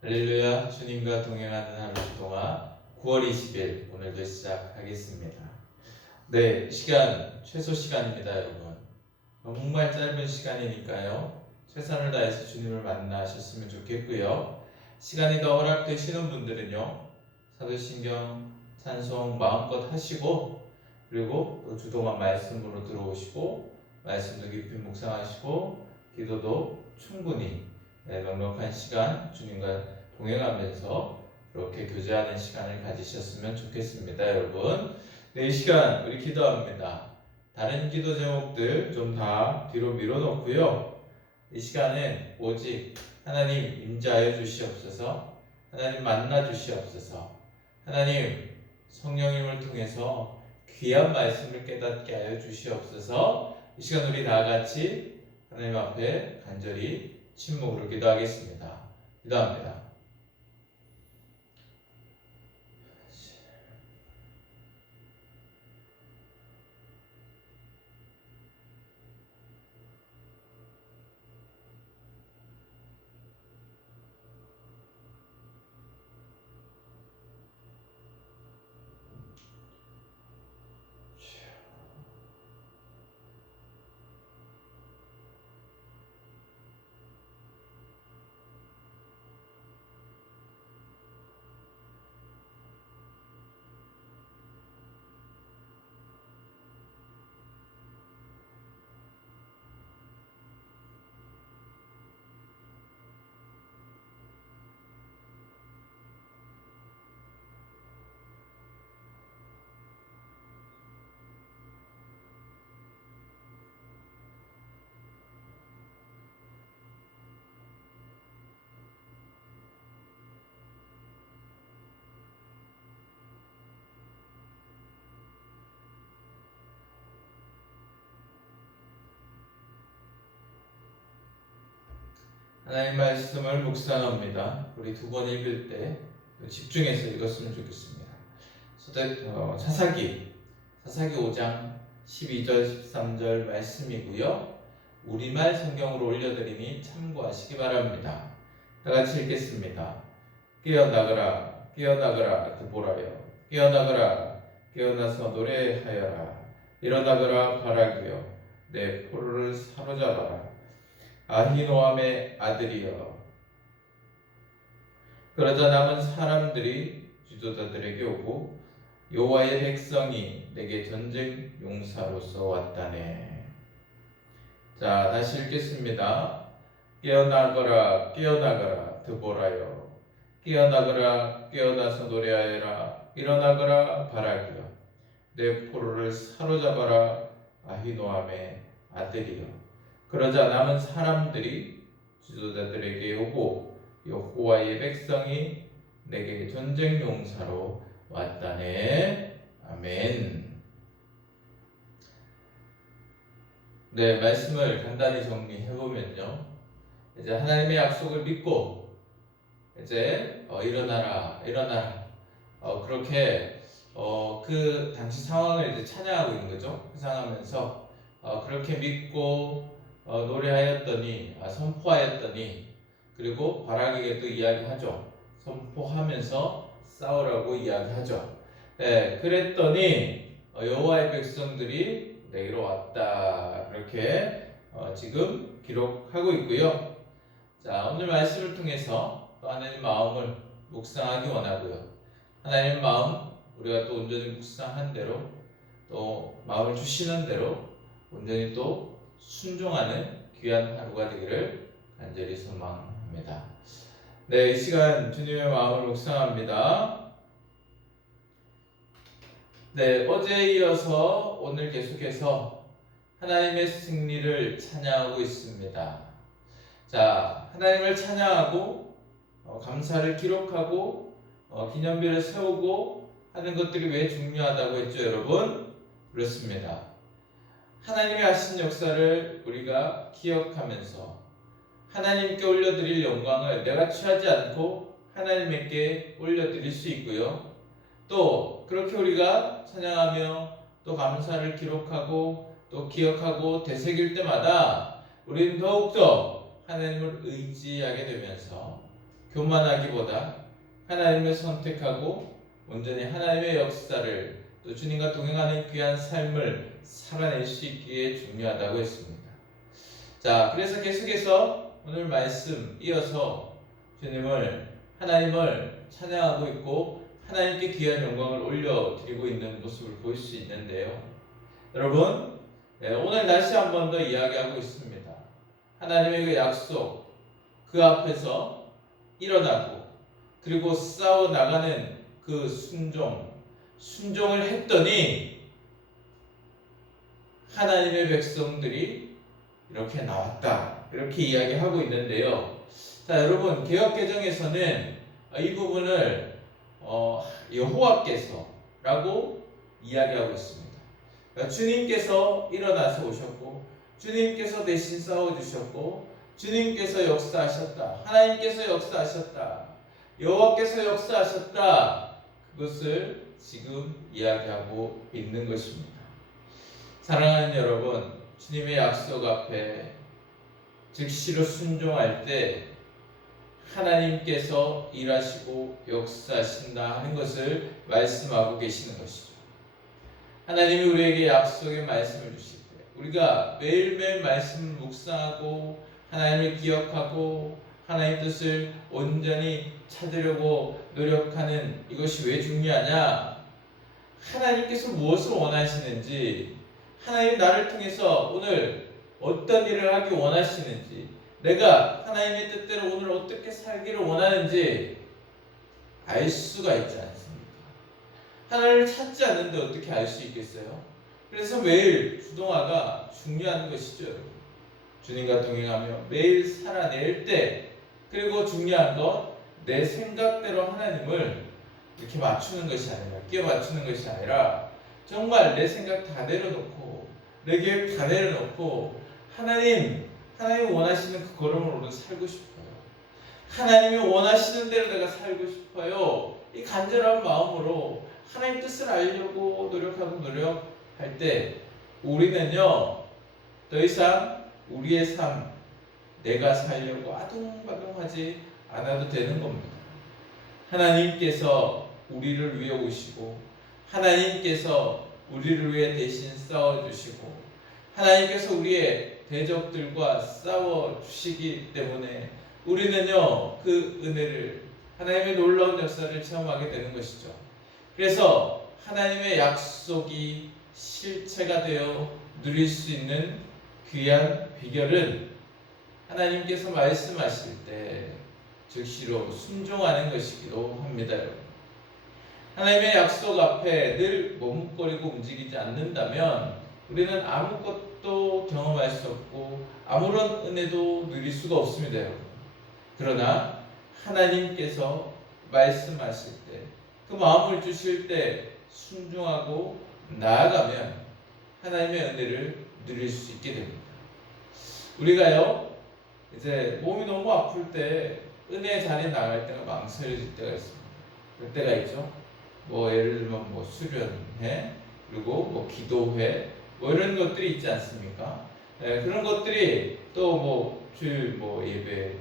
할렐루야. 주님과 동행하는 하루 동안 9월 20일 오늘도 시작하겠습니다. 네, 시간 최소 시간입니다, 여러분. 정말 짧은 시간이니까요. 최선을 다해서 주님을 만나셨으면 좋겠고요. 시간이 더 허락되시는 분들은요, 사도신경 찬송 마음껏 하시고, 그리고 또 주동안 말씀으로 들어오시고, 말씀도 깊이 묵상하시고, 기도도 충분히 넉넉한 시간 주님과 동행하면서 그렇게 교제하는 시간을 가지셨으면 좋겠습니다, 여러분. 네, 이 시간 우리 기도합니다. 다른 기도 제목들 좀 다 뒤로 밀어놓고요. 이 시간은 오직 하나님 임재하여 주시옵소서, 하나님 만나 주시옵소서, 하나님 성령님을 통해서 귀한 말씀을 깨닫게 하여 주시옵소서. 이 시간 우리 다 같이 하나님 앞에 간절히 침묵으로 기도하겠습니다. 기도합니다. 하나님 말씀을 묵상합니다. 우리 두 번 읽을 때 집중해서 읽었으면 좋겠습니다. 사사기 5장 12절 13절 말씀이고요. 우리말 성경으로 올려드리니 참고하시기 바랍니다. 다 같이 읽겠습니다. 깨어나거라 깨어나거라 드보라여, 깨어나거라 깨어나서 노래하여라. 일어나거라 바라기여, 내 포로를 사로잡아라. 아히노함의 아들이여. 그러자 남은 사람들이 지도자들에게 오고 여호와의 백성이 내게 전쟁 용사로서 왔다네. 자, 다시 읽겠습니다. 깨어나거라 깨어나거라 드보라여, 깨어나거라 깨어나서 노래하여라. 일어나거라 바라기여, 내 포로를 사로잡아라. 아히노함의 아들이여. 그러자 남은 사람들이 지도자들에게 오고 여호와의 백성이 내게 전쟁 용사로 왔다네. 아멘. 네, 말씀을 간단히 정리해보면요, 이제 하나님의 약속을 믿고 이제 일어나라 그렇게 그 당시 상황을 이제 찬양하고 있는 거죠. 회상하면서 그렇게 믿고 노래하였더니, 선포하였더니, 그리고 바라기에게 또 이야기하죠. 선포하면서 싸우라고 이야기하죠. 네, 그랬더니 여호와의 백성들이 내게로 왔다, 그렇게 지금 기록하고 있고요. 자, 오늘 말씀을 통해서 또 하나님 마음을 묵상하기 원하고요. 하나님 마음 우리가 또 온전히 묵상한 대로, 또 마음을 주시는 대로 온전히 또 순종하는 귀한 하루가 되기를 간절히 소망합니다. 네, 이 시간 주님의 마음을 묵상합니다. 네, 어제에 이어서 오늘 계속해서 하나님의 승리를 찬양하고 있습니다. 자, 하나님을 찬양하고 감사를 기록하고 기념비를 세우고 하는 것들이 왜 중요하다고 했죠, 여러분? 그렇습니다. 하나님이 하신 역사를 우리가 기억하면서 하나님께 올려드릴 영광을 내가 취하지 않고 하나님께 올려드릴 수 있고요. 또 그렇게 우리가 찬양하며 또 감사를 기록하고 또 기억하고 되새길 때마다 우리는 더욱더 하나님을 의지하게 되면서 교만하기보다 하나님을 선택하고 온전히 하나님의 역사를 또 주님과 동행하는 귀한 삶을 살아낼 수 있기에 중요하다고 했습니다. 자, 그래서 계속해서 오늘 말씀 이어서 하나님을 찬양하고 있고 하나님께 귀한 영광을 올려드리고 있는 모습을 볼 수 있는데요. 여러분, 오늘 다시 한 번 더 이야기하고 있습니다. 하나님의 그 약속, 그 앞에서 일어나고 그리고 싸워 나가는 그 순종을 했더니 하나님의 백성들이 이렇게 나왔다, 이렇게 이야기하고 있는데요. 자, 여러분, 개역개정에서는 이 부분을 여호와께서라고 이야기하고 있습니다. 그러니까 주님께서 일어나서 오셨고 주님께서 대신 싸워주셨고 주님께서 역사하셨다, 하나님께서 역사하셨다, 여호와께서 역사하셨다, 그것을 지금 이야기하고 있는 것입니다. 사랑하는 여러분, 주님의 약속 앞에 즉시로 순종할 때 하나님께서 일하시고 역사하신다 하는 것을 말씀하고 계시는 것이죠. 하나님이 우리에게 약속의 말씀을 주실 때 우리가 매일매일 말씀을 묵상하고 하나님을 기억하고 하나님의 뜻을 온전히 찾으려고 노력하는 이것이 왜 중요하냐? 하나님께서 무엇을 원하시는지, 하나님 나를 통해서 오늘 어떤 일을 하기 원하시는지, 내가 하나님의 뜻대로 오늘 어떻게 살기를 원하는지 알 수가 있지 않습니까? 하나님을 찾지 않는데 어떻게 알 수 있겠어요? 그래서 매일 주동화가 중요한 것이죠, 여러분. 주님과 동행하며 매일 살아낼 때, 그리고 중요한 것, 내 생각대로 하나님을 이렇게 맞추는 것이 아니라, 끼워 맞추는 것이 아니라 정말 내 생각 다 내려놓고 내 계획 다 내려놓고 하나님이 원하시는 그 걸음을 오늘 살고 싶어요. 하나님이 원하시는 대로 내가 살고 싶어요. 이 간절한 마음으로 하나님 뜻을 알려고 노력할 때 우리는요, 더 이상 우리의 삶, 내가 살려고 아둥바둥하지 않아도 되는 겁니다. 하나님께서 우리를 위해 오시고 하나님께서 우리를 위해 대신 싸워주시고 하나님께서 우리의 대적들과 싸워주시기 때문에 우리는요, 그 은혜를, 하나님의 놀라운 역사를 체험하게 되는 것이죠. 그래서 하나님의 약속이 실체가 되어 누릴 수 있는 귀한 비결은 하나님께서 말씀하실 때 즉시로 순종하는 것이기도 합니다. 하나님의 약속 앞에 늘 머뭇거리고 움직이지 않는다면 우리는 아무것도 경험할 수 없고 아무런 은혜도 누릴 수가 없습니다, 여러분. 그러나 하나님께서 말씀하실 때, 그 마음을 주실 때 순종하고 나아가면 하나님의 은혜를 누릴 수 있게 됩니다. 우리가요, 이제 몸이 너무 아플 때 은혜의 자리에 나갈 때가 망설여질 때가 있습니다. 그때가 있죠. 예를 들면 수련회, 그리고 기도회, 이런 것들이 있지 않습니까? 그런 것들이 또 주일 예배,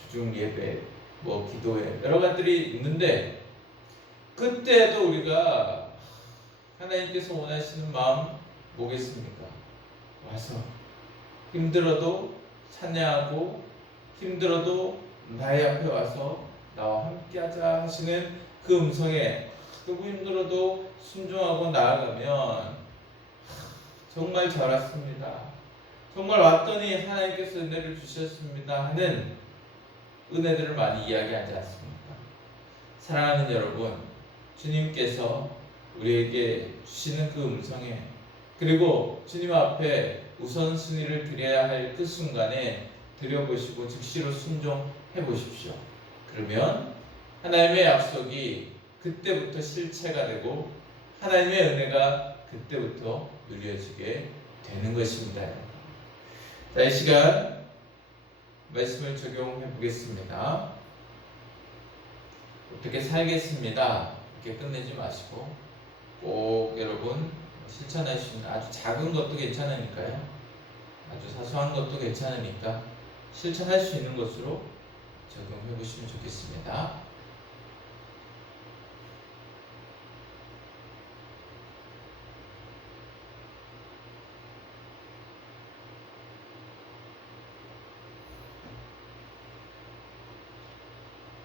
주중 예배, 기도회, 여러 가지들이 있는데, 그때도 우리가 하나님께서 원하시는 마음 뭐겠습니까? 와서 힘들어도 찬양하고 힘들어도 나의 앞에 와서 나와 함께하자 하시는 그 음성에 너무 힘들어도 순종하고 나아가면 정말 잘 왔습니다, 정말 왔더니 하나님께서 은혜를 주셨습니다 하는 은혜들을 많이 이야기하지 않습니까? 사랑하는 여러분, 주님께서 우리에게 주시는 그 음성에, 그리고 주님 앞에 우선순위를 드려야 할 그 순간에 드려보시고 즉시로 순종해 보십시오. 그러면 하나님의 약속이 그때부터 실체가 되고 하나님의 은혜가 그때부터 누려지게 되는 것입니다. 자, 이 시간 말씀을 적용해 보겠습니다. 어떻게 살겠습니다, 이렇게 끝내지 마시고 꼭 여러분 실천할 수 있는 아주 작은 것도 괜찮으니까요, 아주 사소한 것도 괜찮으니까 실천할 수 있는 것으로 적용해 보시면 좋겠습니다.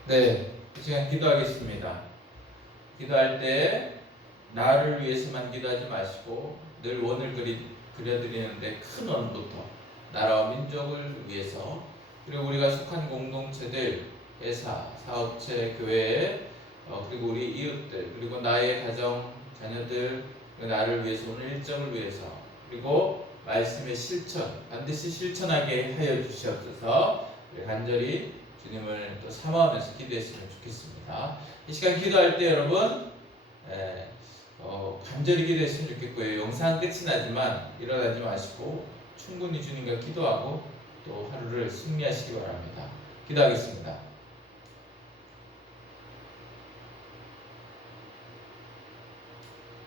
네, 이 시간 기도하겠습니다. 기도할 때 나를 위해서만 기도하지 마시고 늘 원을 그려드리는데 큰 원부터 나라와 민족을 위해서, 그리고 우리가 속한 공동체들, 회사, 사업체, 교회, 그리고 우리 이웃들, 그리고 나의 가정, 자녀들, 나를 위해서, 오늘 일정을 위해서, 그리고 말씀의 실천, 반드시 실천하게 하여 주시옵소서. 우리 간절히 주님을 또 사모하면서 기도했으면 좋겠습니다. 이 시간 기도할 때 여러분 간절히 기도했으면 좋겠고요. 영상 끝이 나지만 일어나지 마시고 충분히 주님과 기도하고 또 하루를 승리하시기 바랍니다. 기도하겠습니다.